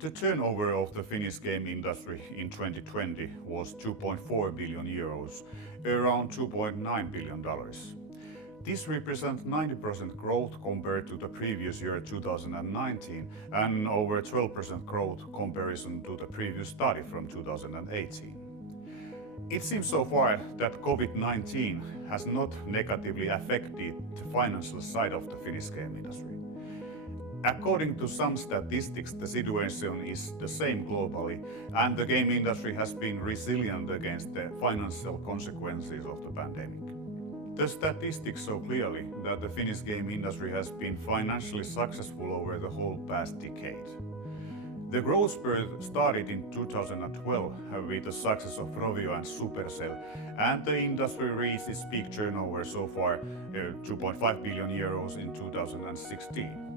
The turnover of the Finnish game industry in 2020 was 2.4 billion euros, around $2.9 billion. This represents 90% growth compared to the previous year 2019 and over 12% growth comparison to the previous study from 2018. It seems so far that COVID-19 has not negatively affected the financial side of the Finnish game industry. According to some statistics, the situation is the same globally, and the game industry has been resilient against the financial consequences of the pandemic. The statistics show clearly that the Finnish game industry has been financially successful over the whole past decade. The growth spurt started in 2012 with the success of Rovio and Supercell, and the industry reached its peak turnover so far, 2.5 billion euros in 2016.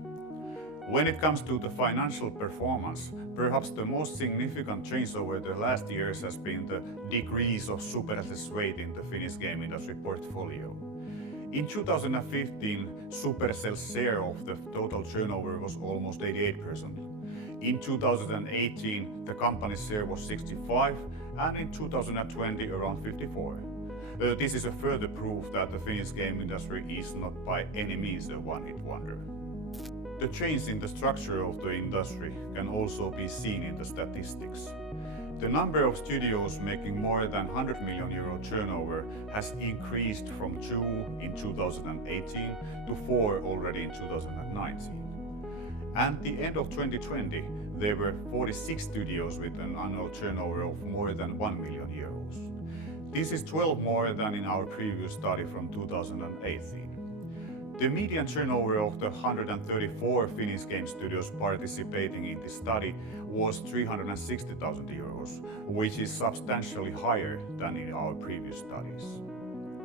When it comes to the financial performance, perhaps the most significant change over the last years has been the decrease of Supercell's weight in the Finnish game industry portfolio. In 2015, Supercell's share of the total turnover was almost 88%. In 2018, the company's share was 65%, and in 2020, around 54%. This is a further proof that the Finnish game industry is not by any means a one-hit wonder. The change in the structure of the industry can also be seen in the statistics. The number of studios making more than 100 million euro turnover has increased from 2 in 2018 to 4 already in 2019. At the end of 2020, there were 46 studios with an annual turnover of more than 1 million euros. This is 12 more than in our previous study from 2018. The median turnover of the 134 Finnish game studios participating in this study was 360,000 euros, which is substantially higher than in our previous studies.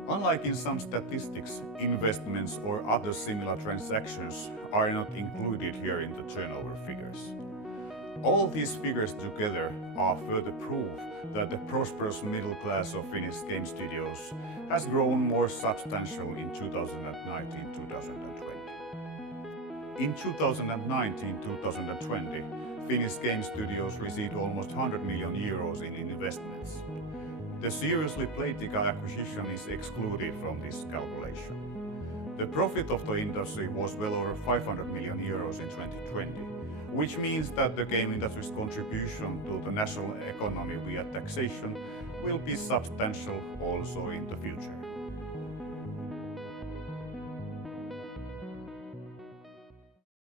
Unlike in some statistics, investments or other similar transactions are not included here in the turnover figures. All these figures together are further proof that the prosperous middle class of Finnish game studios has grown more substantial in 2019-2020. In 2019-2020, Finnish game studios received almost 100 million euros in investments. The Seriously Playtika acquisition is excluded from this calculation. The profit of the industry was well over 500 million euros in 2020, which means that the game industry's contribution to the national economy via taxation will be substantial also in the future.